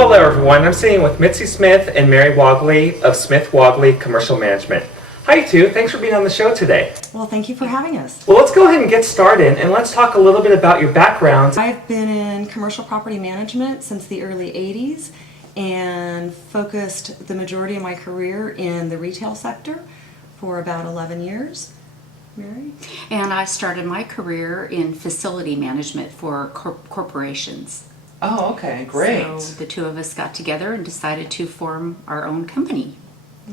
Hello there, everyone. I'm sitting with Mitsie Smith and Mary Wagle of Smith-Wagle Commercial Management. Hi, you two. Thanks for being on the show today. Well, thank you for having us. Well, let's go ahead and get started, and let's talk a little bit about your backgrounds. I've been in commercial property management since the early 80s and focused the majority of my career in the retail sector for about 11 years. Mary? And I started my career in facility management for corporations. Oh, okay. Great. So the two of us got together and decided to form our own company.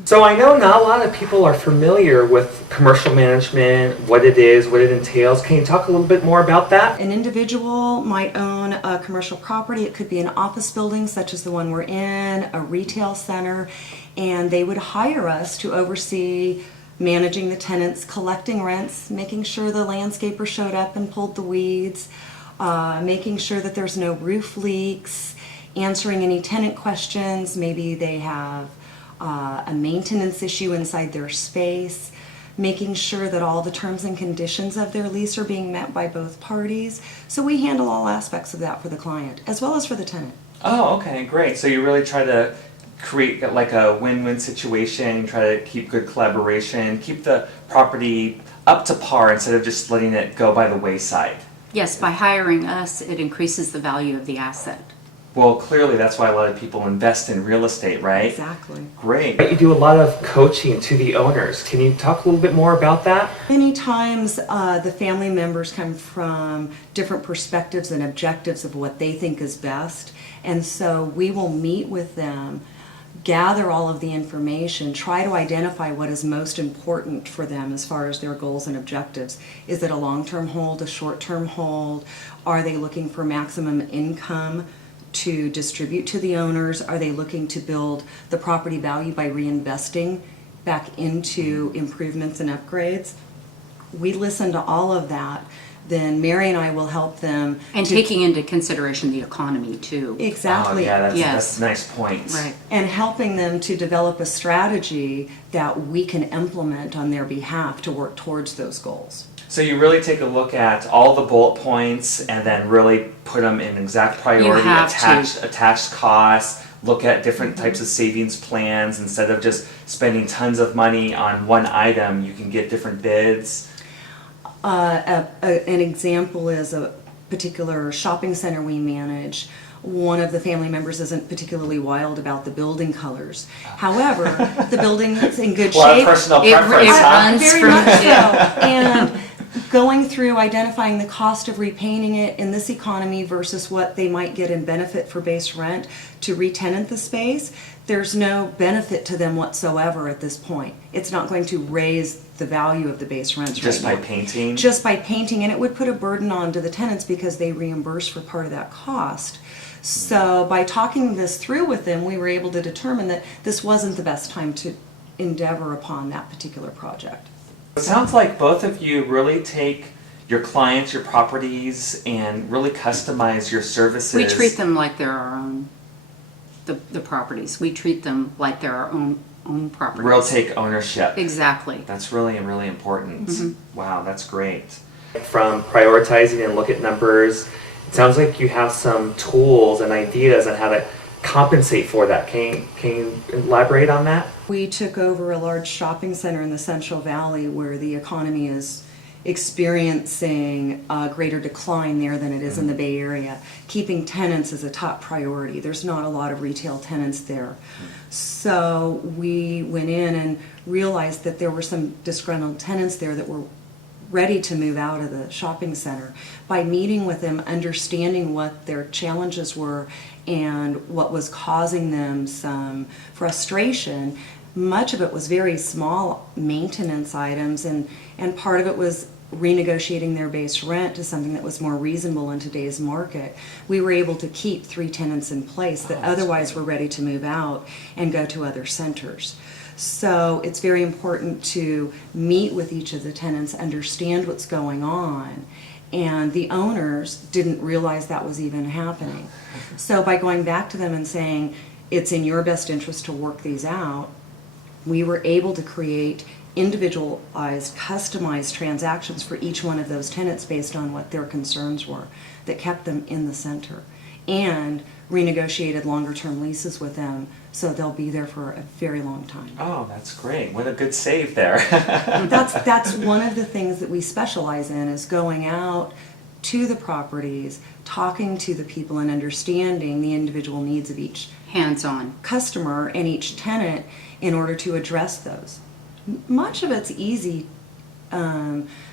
So I know not a lot of people are familiar with commercial management, what it is, what it entails. Can you talk a little bit more about that? An individual might own a commercial property. It could be an office building such as the one we're in, a retail center, and they would hire us to oversee managing the tenants, collecting rents, making sure the landscaper showed up and pulled the weeds, making sure that there's no roof leaks, answering any tenant questions. Maybe they have a maintenance issue inside their space, making sure that all the terms and conditions of their lease are being met by both parties. So we handle all aspects of that for the client as well as for the tenant. Oh, okay, great. So you really try to create like a win-win situation, try to keep good collaboration, keep the property up to par instead of just letting it go by the wayside. Yes, by hiring us, it increases the value of the asset. Well, clearly that's why a lot of people invest in real estate, right? Exactly. Great. You do a lot of coaching to the owners. Can you talk a little bit more about that? Many times the family members come from different perspectives and objectives of what they think is best, and so we will meet with them, gather all of the information, try to identify what is most important for them as far as their goals and objectives. Is it a long-term hold, a short-term hold? Are they looking for maximum income to distribute to the owners? Are they looking to build the property value by reinvesting back into improvements and upgrades? We listen to all of that. Then Mary and I will help them. And taking into consideration the economy too. Exactly. Oh, yeah, Yes. that's a nice point. Right. And helping them to develop a strategy that we can implement on their behalf to work towards those goals. So you really take a look at all the bullet points and then really put them in exact priority, have to. attached costs, look at different types of savings plans. Instead of just spending tons of money on one item, you can get different bids. An example is a particular shopping center we manage. One of the family members isn't particularly wild about the building colors. However, the building is in good A lot of shape. personal It preference, huh? runs Very from- much so. yeah. And going through identifying the cost of repainting it in this economy versus what they might get in benefit for base rent to re-tenant the space, there's no benefit to them whatsoever at this point. It's not going to raise the value of the base rents Just right by now. painting? Just by painting, and it would put a burden onto the tenants because they reimburse for part of that cost. So by talking this through with them, we were able to determine that this wasn't the best time to endeavor upon that particular project. It sounds like both of you really take your clients, your properties, and really customize your services. We treat them like they're our own, the properties. We treat them like they're our own properties. Real take ownership. Exactly. That's really important. Mm-hmm. Wow, that's great. From prioritizing and look at numbers, it sounds like you have some tools and ideas on how to compensate for that. Can you elaborate on that? We took over a large shopping center in the Central Valley where the economy is experiencing a greater decline there than it is in the Bay Area. Keeping tenants is a top priority. There's not a lot of retail tenants there. So we went in and realized that there were some disgruntled tenants there that were ready to move out of the shopping center. By meeting with them, understanding what their challenges were and what was causing them some frustration, much of it was very small maintenance items, and part of it was renegotiating their base rent to something that was more reasonable in today's market. We were able to keep 3 tenants in place that otherwise were ready to move out and go to other centers. So it's very important to meet with each of the tenants, understand what's going on, and the owners didn't realize that was even happening. So by going back to them and saying, it's in your best interest to work these out, we were able to create individualized, customized transactions for each one of those tenants based on what their concerns were that kept them in the center. and renegotiated longer-term leases with them, so they'll be there for a very long time. Oh, that's great. What a good save there. That's one of the things that we specialize in, is going out to the properties, talking to the people and understanding the individual needs of each Hands-on. customer and each tenant in order to address those. Much of it's easy,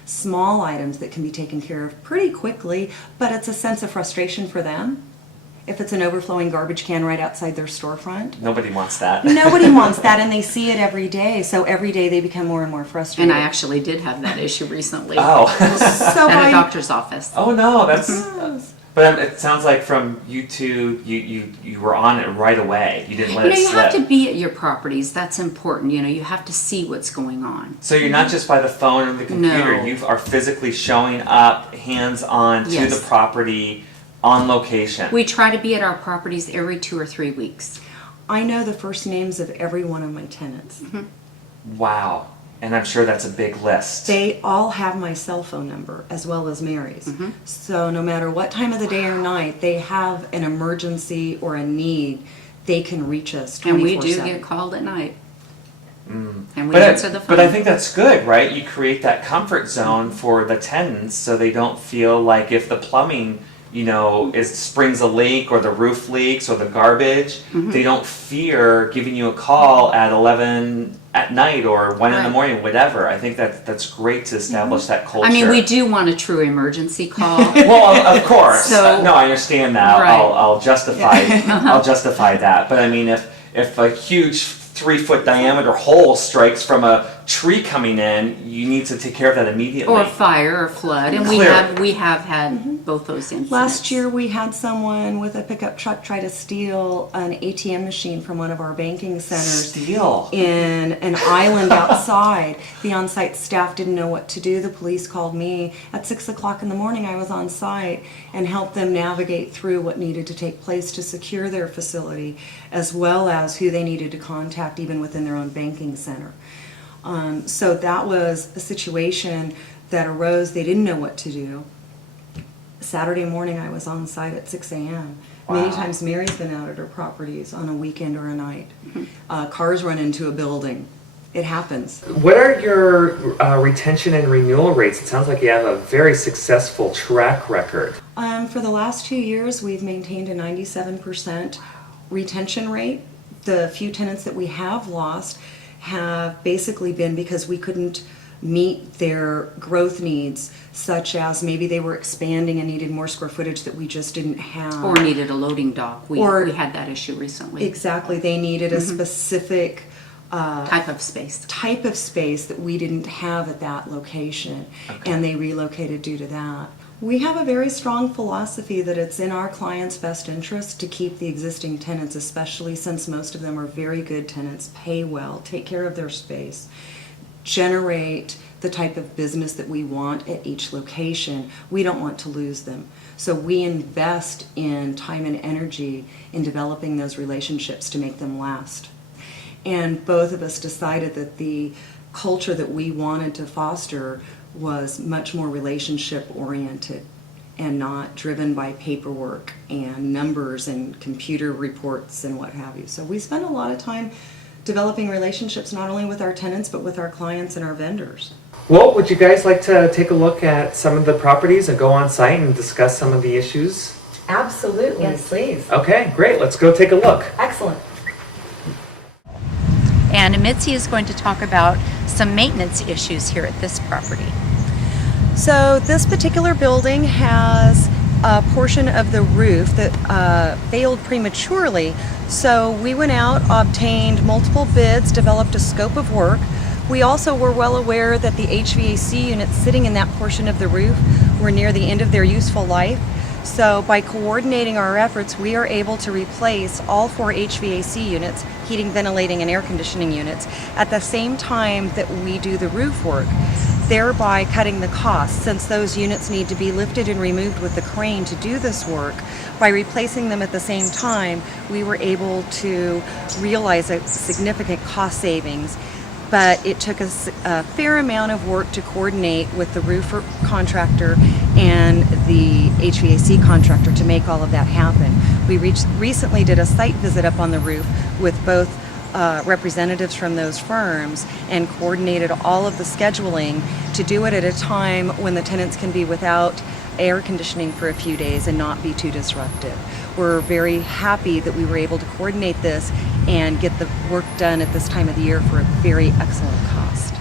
small items that can be taken care of pretty quickly, but it's a sense of frustration for them. If it's an overflowing garbage can right outside their storefront, Nobody wants that. nobody wants that, and they see it every day, so every day they become more and more frustrated. And I actually did have that issue recently. Oh. So At by- a doctor's office. Oh no, that's. Yes. But it sounds like from you two, you were on it right away. You didn't let You know, it you slip. have to be at your properties. That's important. You know, you have to see what's going on. So you're not just by the phone or the computer. No. You are physically showing up, hands-on to Yes. the property, on location. We try to be at our properties every 2 or 3 weeks. I know the first names of every one of my tenants. Wow. And I'm sure that's a big list. They all have my cell phone number as well as Mary's. So no matter what time of the day or night they have an emergency or a need, they can reach us 24/7. And we do get called at night. And we But answer the phone. but I think that's good, right? You create that comfort zone for the tenants so they don't feel like if the plumbing, springs a leak or the roof leaks or the garbage, they don't fear giving you a call at 11 at night or 1 in the Right. morning, whatever. I think that's great to establish that culture. I mean, we do want a true emergency call. Well, of course. So- No, I understand that. Right. I'll justify. I'll justify that. But I mean, if a huge 3-foot diameter hole strikes from a tree coming in, you need to take care of that immediately. Or fire or flood. And Clear. we have had both those incidents. Last year we had someone with a pickup truck try to steal an ATM machine from one of our banking centers Steal. in an island outside. The on-site staff didn't know what to do. The police called me at 6 o'clock in the morning. I was on site and helped them navigate through what needed to take place to secure their facility, as well as who they needed to contact even within their own banking center. So that was a situation that arose. They didn't know what to do. Saturday morning I was on site at 6 a.m. Many Wow. times Mary's been out at her properties on a weekend or a night. Cars run into a building. It happens. What are your retention and renewal rates? It sounds like you have a very successful track record. For the last 2 years, we've maintained a 97% retention rate. The few tenants that we have lost have basically been because we couldn't meet their growth needs, such as maybe they were expanding and needed more square footage that we just didn't have. Or needed a loading dock. We Or- had that issue recently. Exactly, they needed a specific Type of space. type of space that we didn't have at that location, and they relocated due to that. We have a very strong philosophy that it's in our clients' best interest to keep the existing tenants, especially since most of them are very good tenants, pay well, take care of their space, generate the type of business that we want at each location. We don't want to lose them. So we invest in time and energy in developing those relationships to make them last. And both of us decided that the culture that we wanted to foster was much more relationship oriented and not driven by paperwork and numbers and computer reports and what have you. So we spend a lot of time developing relationships not only with our tenants but with our clients and our vendors. Well, would you guys like to take a look at some of the properties and go on site and discuss some of the issues? Absolutely, Yes. please. Okay, great. Let's go take a look. Excellent. And Mitsie is going to talk about some maintenance issues here at this property. So this particular building has a portion of the roof that failed prematurely. So we went out, obtained multiple bids, developed a scope of work. We also were well aware that the HVAC units sitting in that portion of the roof were near the end of their useful life. So by coordinating our efforts, we are able to replace all 4 HVAC units, heating, ventilating, and air conditioning units, at the same time that we do the roof work, thereby cutting the cost, since those units need to be lifted and removed with the crane to do this work. By replacing them at the same time, we were able to realize a significant cost savings. but it took us a fair amount of work to coordinate with the roofer contractor and the HVAC contractor to make all of that happen. We recently did a site visit up on the roof with both representatives from those firms and coordinated all of the scheduling to do it at a time when the tenants can be without air conditioning for a few days and not be too disruptive. We're very happy that we were able to coordinate this and get the work done at this time of the year for a very excellent cost.